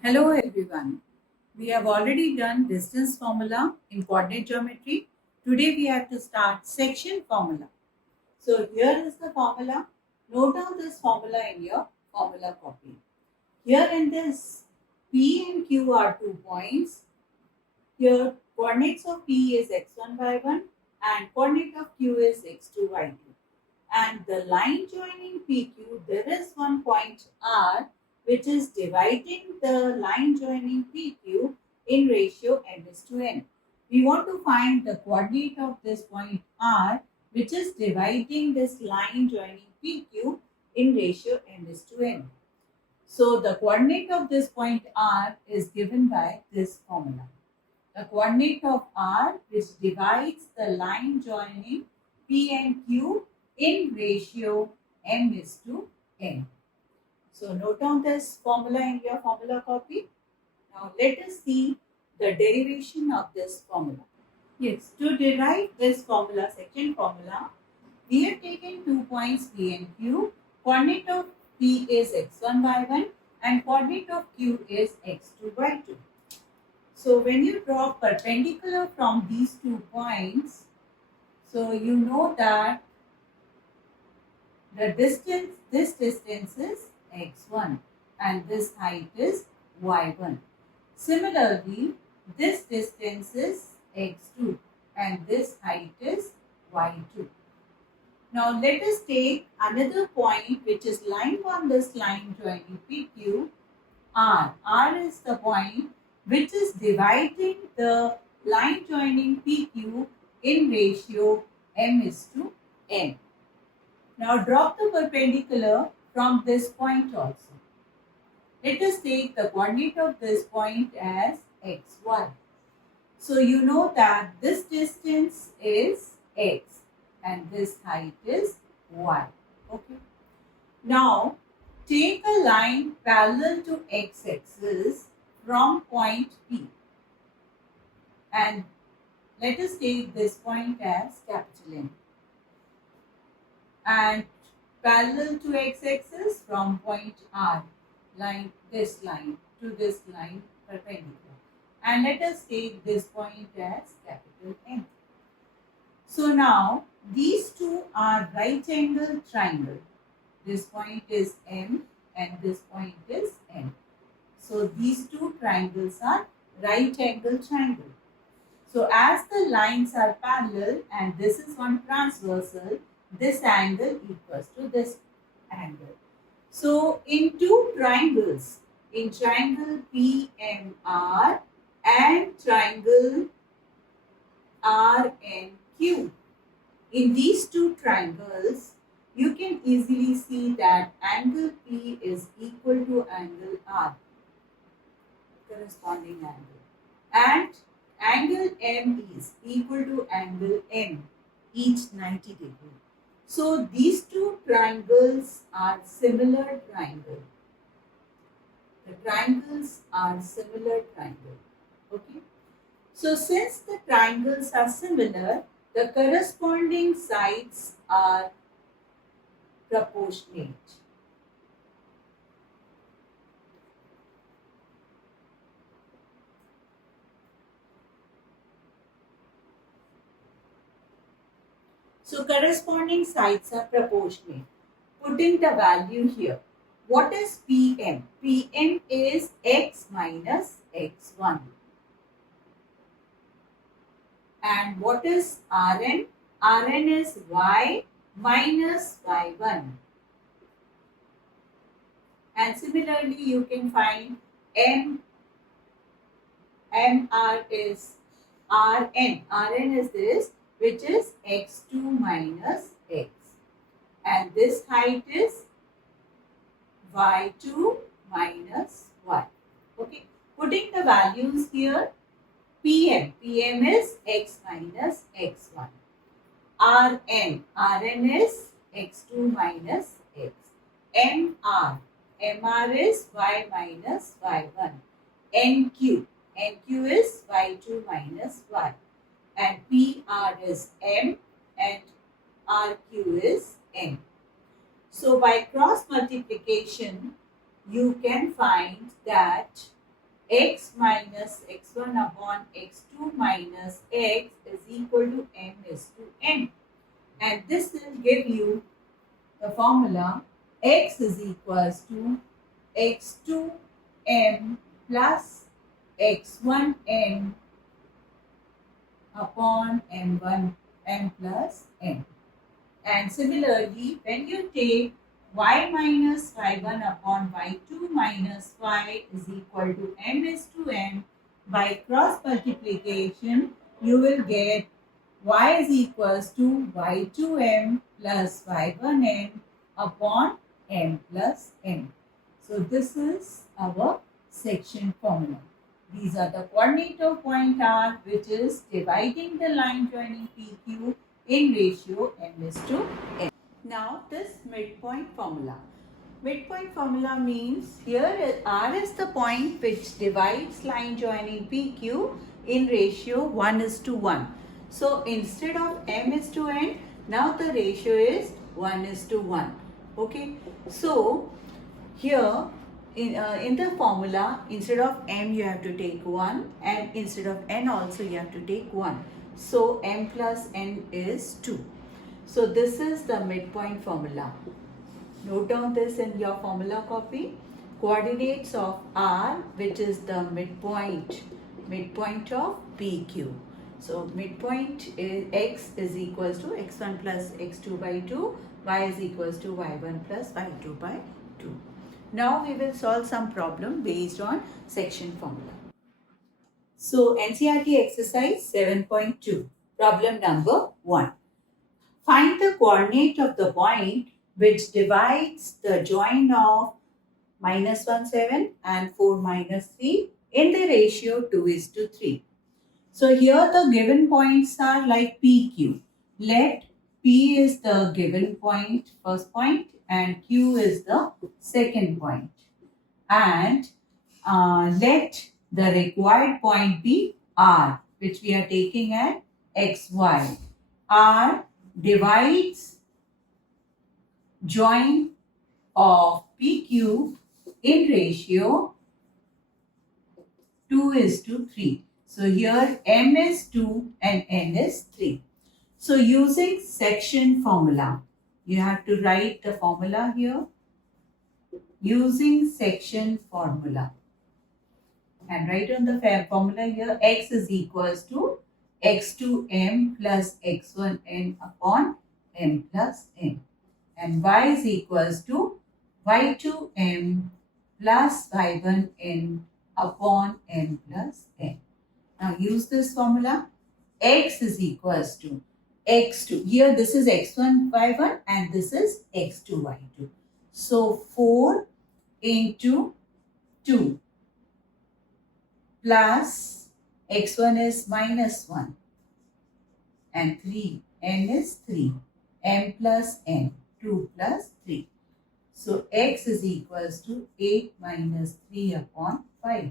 Hello everyone. We have already done distance formula in coordinate geometry. Today we have to start section formula. So here is the formula. Note down this formula in your formula copy. Here in this P and Q are 2 points. Here coordinates of P is x1, y1 and coordinate of Q is x2, y2. And the line joining PQ, there is one point R which is dividing the line joining PQ in ratio n is to n. We want to find the coordinate of this point R which is dividing this line joining PQ in ratio n is to n. So the coordinate of this point R is given by this formula. The coordinate of R which divides the line joining P and Q in ratio m is to n. So note down this formula in your formula copy. Now let us see the derivation of this formula. Yes, to derive this formula, second formula, we have taken 2 points P and Q. Coordinate of P is x1, y1 and coordinate of Q is x2, y2. So when you draw perpendicular from these 2 points, so you know that this distance is x1 and this height is y1. Similarly, this distance is x2 and this height is y2. Now let us take another point which is lying on this line joining PQ, R. R is the point which is dividing the line joining PQ in ratio m is to n. Now drop the perpendicular from this point also. Let us take the coordinate of this point as x1. So you know that this distance is x and this height is y. Okay. Now take a line parallel to x-axis from point P and let us take this point as capital N and parallel to x-axis from point R, this line to this line perpendicular, and let us take this point as capital N. So now these two are right angle triangle. This point is M and this point is N. So these two triangles are right angle triangle. So as the lines are parallel and this is one transversal, this angle equals to this angle. So in two triangles, in triangle PMR and triangle RNQ, in these two triangles, you can easily see that angle P is equal to angle R, corresponding angle, and angle M is equal to angle N, each 90 degree. So these two triangles are similar triangle. The triangles are similar triangle. Okay. So since the triangles are similar, the corresponding sides are proportionate. So corresponding sides are proportionate. Putting the value here. What is PM? PM is x minus x1. And what is Rn? Rn is y minus y1. And similarly, you can find Mr is Rn. Rn is this, which is x2 minus x. And this height is y2 minus y. Okay. Putting the values here, PM is x minus x1. Rn is x2 minus x. Mr is y minus y1. NQ is y2 minus y. And PR is M and RQ is N. So by cross multiplication, you can find that x minus x1 upon x2 minus x is equal to m is to n. And this will give you the formula x is equals to x2m plus x1n upon m1 m plus n. And similarly, when you take y minus y1 upon y2 minus y is equal to m is to n, by cross multiplication, you will get y is equals to y2m plus y1n upon m plus n. So this is our section formula. These are the coordinate of point R, which is dividing the line joining PQ in ratio m is to n. Now this midpoint formula. Midpoint formula means here R is the point which divides line joining PQ in ratio 1 is to 1. So instead of m is to n, now the ratio is 1 is to 1. Okay. So here in the formula, instead of m you have to take 1 and instead of n also you have to take 1. So m plus n is 2. So this is the midpoint formula. Note down this in your formula copy. Coordinates of R, which is the midpoint of PQ. So midpoint is x is equals to x1 plus x2 by 2, y is equals to y1 plus y2 by 2. Now we will solve some problem based on section formula. So NCERT exercise 7.2, problem number 1. Find the coordinate of the point which divides the join of minus 1, 7 and 4, minus 3 in the ratio 2 is to 3. So here the given points are like PQ. Let P is the given point, first point, and Q is the second point. And let the required point be R, which we are taking at XY. R divides join of PQ in ratio 2 is to 3. So here m is 2 and n is 3. So using section formula, you have to write the formula here. Using section formula. And write on the formula here, x is equals to x2m plus x1n upon m plus n. And y is equals to y2m plus y1n upon n plus n. Now use this formula. X is equals to x2. Here this is x1 y1 and this is x2 y2. So 4 into 2 plus x1 is minus 1 and 3. N is 3. M plus n. 2 plus 3. So x is equals to 8 minus 3 upon 5.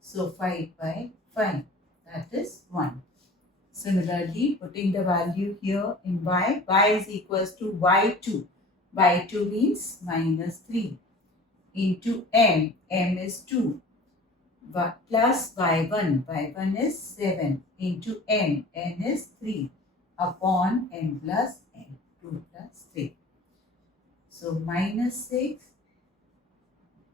So 5 by 5. That is 1. Similarly, putting the value here in y is equals to y2. y2 means minus 3 into m is 2 plus y1 is 7 into n is 3 upon n plus n, 2 plus 3. So minus 6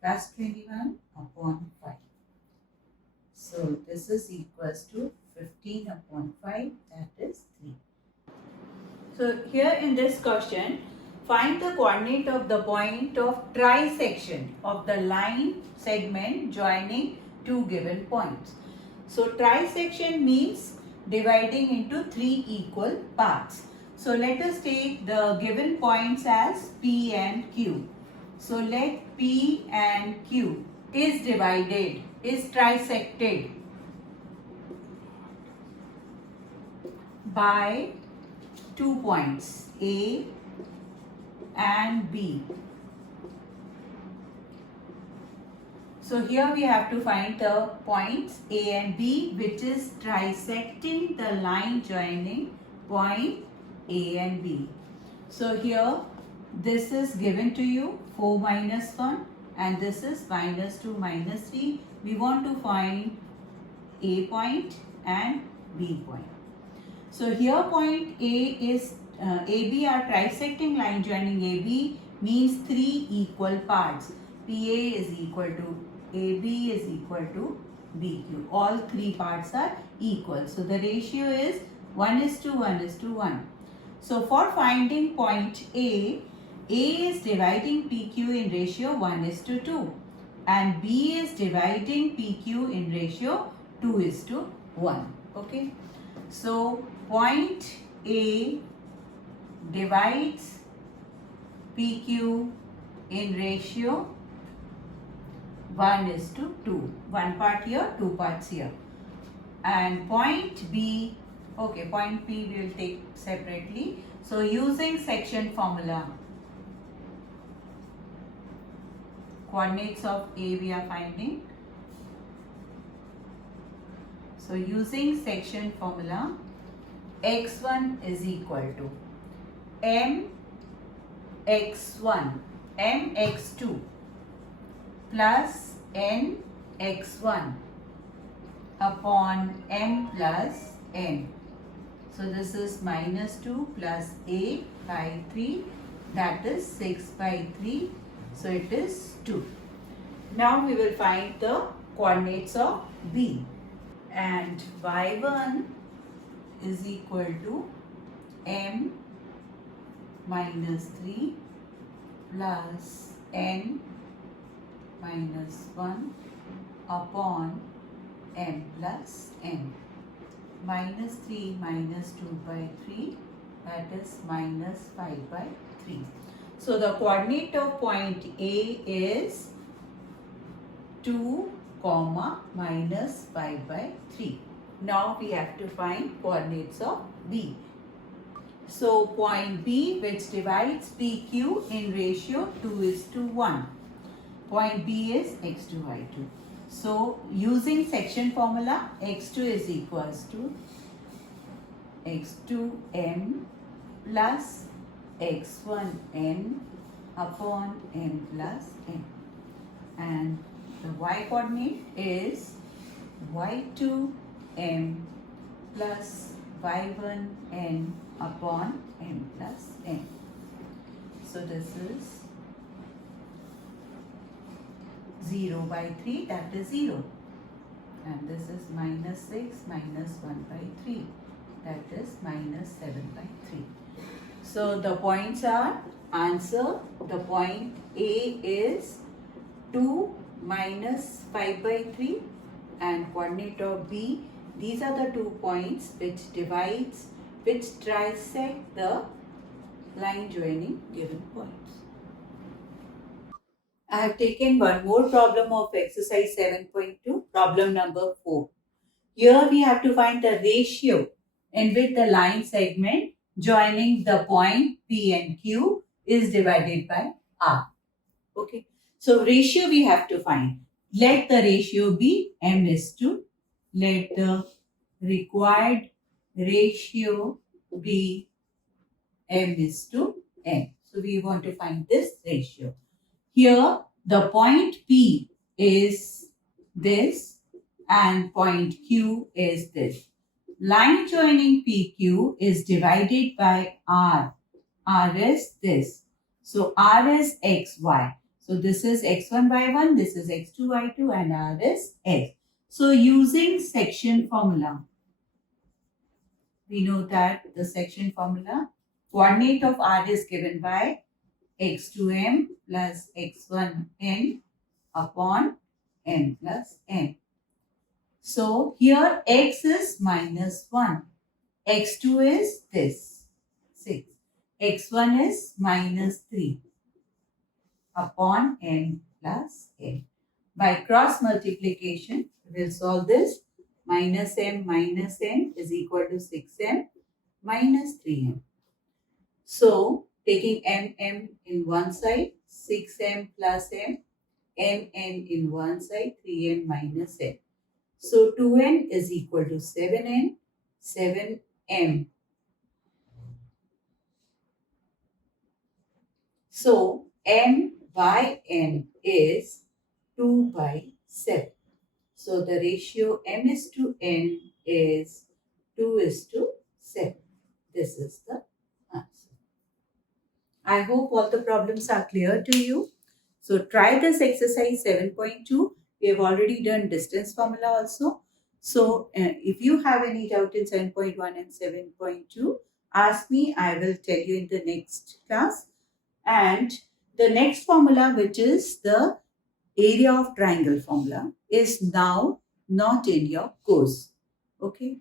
plus 21 upon 5. So this is equals to 15 upon 5, that is 3. So here in this question, find the coordinate of the point of trisection of the line segment joining two given points. So trisection means dividing into 3 equal parts. So let us take the given points as P and Q. So let P and Q is divided, is trisected by 2 points A and B. So here we have to find the points A and B, which is trisecting the line joining point A and B. So here this is given to you 4 minus 1 and this is minus 2, minus 3. We want to find A point and B point. So here point A is AB are trisecting line joining AB means 3 equal parts. PA is equal to AB is equal to BQ. All 3 parts are equal. So the ratio is 1:1:1. So for finding point A is dividing PQ in ratio 1:2 and B is dividing PQ in ratio 2:1. Okay. So point A divides PQ in ratio 1:2. One part here, 2 parts here. And point B, okay, point B we will take separately. So using section formula, coordinates of A we are finding. So using section formula, x1 is equal to mx1 mx2 plus nx1 upon m plus n. So this is minus 2 plus a by 3, that is 6 by 3. So it is 2. Now we will find the coordinates of B. And y1 is equal to m minus 3 plus n minus 1 upon m plus n. Minus 3 minus 2 by 3, that is minus 5 by 3. So the coordinate of point A is 2, minus 5 by 3. Now we have to find coordinates of B. So point B, which divides PQ in ratio 2:1. Point B is x2, y2. So using section formula, x2 is equals to x2m plus x1n upon n plus n. And the y coordinate is y2m plus y1n upon n plus n. So this is 0 by 3, that is 0. And this is minus 6 minus 1 by 3, that is minus 7 by 3. So the points are, answer, the point A is 2 minus 5 by 3 and coordinate of B. These are the 2 points which trisect the line joining given points. I have taken one more problem of exercise 7.2, problem number 4. Here we have to find the ratio in which the line segment joining the point P and Q is divided by R. Okay. So ratio we have to find. Let the ratio be m:2. Let the required ratio be m:n. So we want to find this ratio. Here the point P is this and point Q is this. Line joining PQ is divided by R. R is this. So R is xy. So this is x1 y1, this is x2 y2 and R is x. So using section formula, we know that the section formula, coordinate of R is given by x2m plus x1n upon n plus n. So here x is minus 1, x2 is this, 6, x1 is minus 3 upon n plus n. By cross multiplication, we will solve this. Minus m minus n is equal to 6m minus 3m. So taking m in one side, 6m plus m, n in one side, 3n minus n. So 2n is equal to 7n, 7m. So m by n is 2 by 7. So the ratio m is to n is 2 is to 7. This is the answer. I hope all the problems are clear to you. So try this exercise 7.2. We have already done distance formula also. So if you have any doubt in 7.1 and 7.2, ask me. I will tell you in the next class. And the next formula, which is the area of triangle formula, is now not in your course. Okay.